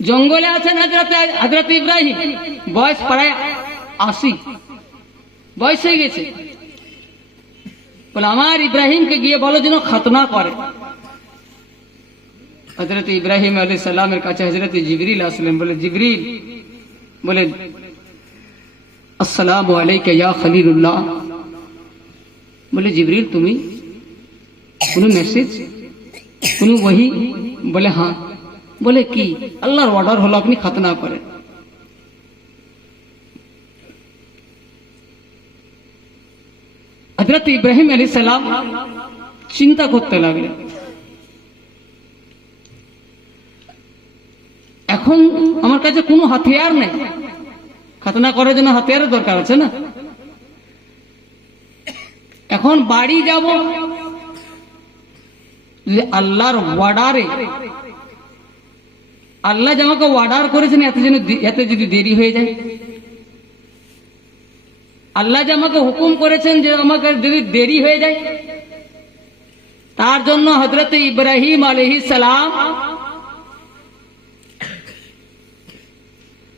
জঙ্গলে আছেন হযরত ইব্রাহিম, বয়স প্রায় 80 বয়স হয়ে গেছে। বলে আমার ইব্রাহিমকে গিয়ে বলো যেন খতনা করে। হযরত ইব্রাহিম আলাইহিস সালামের কাছে হযরত জিবরিল আসলেন। বলে জিবরিল, বলে আসসালামু আলাইকা ইয়া খলিলুল্লাহ। বলে জিবরিল তুমি কোন মেসেজ, কোন ওহী? বলে হ্যাঁ। বলে কি? আল্লাহর অর্ডার হলো আপনি খতনা করেন। হযরত ইব্রাহিম আলাইহিস সালাম চিন্তা করতে লাগলেন, এখন আমার কাছে কোনো হাতিয়ার নেই, খতনা করার জন্য হাতিয়ারের দরকার আছে না। এখন বাড়ি যাব, আল্লাহর ওয়ার্ডারে, আল্লাহ যে আমাকে ওয়ার্ডার করেছেন এতে যদি দেরি হয়ে যায়, আল্লাহ যে আমাকে হুকুম করেছেন যে আমাকে যদি দেরি হয়ে যায়, তার জন্য হযরত ইব্রাহিম আলাইহিস সালাম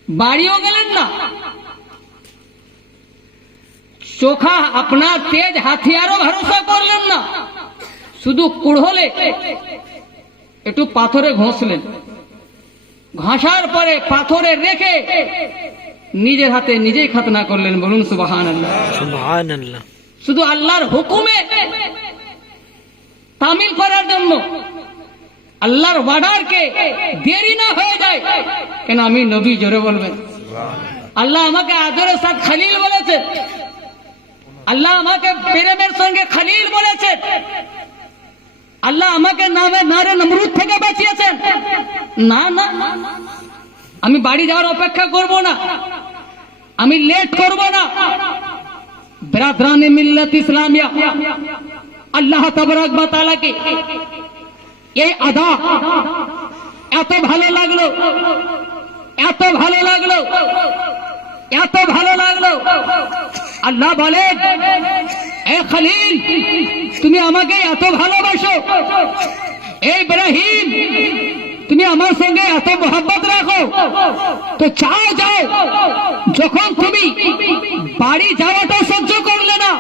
বাড়িও গেলেন না, চোখা আপনার তেজ হাতিয়ারও ভরসা করলেন না, শুধু কুড়হলে একটু পাথরে ঘষলেন, ঘষার পরে পাথরে রেখে নিজের হাতে নিজেই খতনা করলেন। বলুন সুবহানাল্লাহ। সুবহানাল্লাহ। শুধু আল্লাহর হুকুমে তামিল করার জন্য, আল্লাহর ওয়ার্ডারকে দেরি না হয়ে যায়। কেন আমি নবী, জোরে বলবেন। আল্লাহ আমাকে আদরের সাথে খলিল বলেছেন, আল্লাহ আমাকে প্রেমের সঙ্গে খলিল বলেছেন, আল্লাহ আমাকে নারে নমরুদ থেকে বাঁচিয়েছেন। না না, আমি বাড়ি যাওয়ার অপেক্ষা করব না, আমি লেট করব না। বিরাদরানে মিল্লাত ইসলামিয়া, আল্লাহ তাবারক ওয়া তাআলাকে এই আদা এত ভালো লাগলো, এত ভালো লাগলো, এত ভালো লাগলো। আল্লাহ বলেন, এ খলিল, তুমি আমাকে এত ভালোবাসো, এ ইব্রাহিম তুমি আমার সঙ্গে এত মোহাব্বত রাখো, তো চাও যাও, যখন তুমি বাড়ি যাওয়াটা সহ্য করলে না,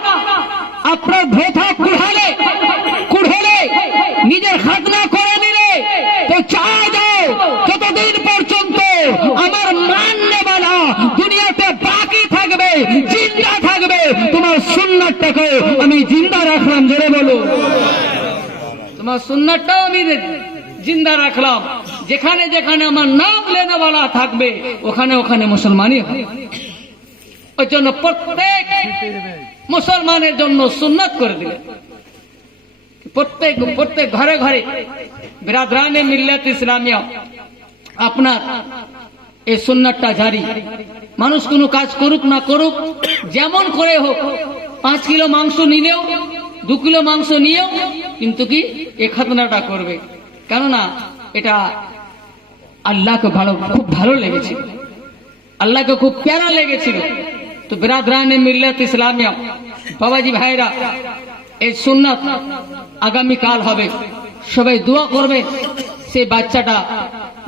আপনার ভোথা কুড়ালে নিজের খাতনা করে নিলে, তো চাও যাও, যতদিন পর্যন্ত আমার মাননেওয়ালা দুনিয়াতে বাকি থাকবে, জিন্দা থাকবে, তোমার সুন্নাতটাকে আমি জিন্দা রাখলাম। জোরে বলো, তোমার সুন্নাতটাও আমি জিন্দা রাখলাম। যেখানে যেখানে আমার নাম লেনেওয়ালা থাকবে, ওখানে ওখানে মুসলমানই হবে। ওই জন্য প্রত্যেক মুসলমানের জন্য সুন্নাত করে দিলে, প্রত্যেক ঘরে ঘরে বিরাদরানে মিল্লাত ইসলামিয়া আপনার এই সুন্নাতটা জারি। মানুষ কোনো কাজ করুক না করুক, যেমন করে হোক, 5 কিলো মাংস নিলেও, 2 কিলো মাংস নিয়েও কিন্তু কি এই খতনাটা করবে। কেননা এটা আল্লাহকে খুব ভালো লেগেছিল, আল্লাহকে খুব প্যারা লেগেছিল। তো বিরাদরানে মিল্লাত ইসলামিয়া বাবাজি ভাইরা, এই সুন্নাত আগামীকাল হবে, সবাই দোয়া করবে সেই বাচ্চাটা,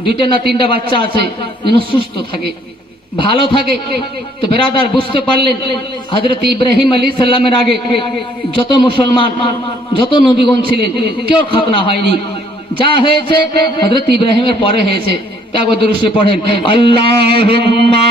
2টা না 3টা বাচ্চা আছে, যেন সুস্থ থাকে, ভালো থাকে। তো বিরাদার বুঝতে পারলেন, হযরত ইব্রাহিম আলাইহিস সালামের আগে যত মুসলমান, যত নবীগণ ছিলেন, কেউ খতনা হয়নি। যা হয়েছে হযরত ইব্রাহিমের পরে হয়েছে। একবার দুরূদ পড়েন, আল্লাহুম্মা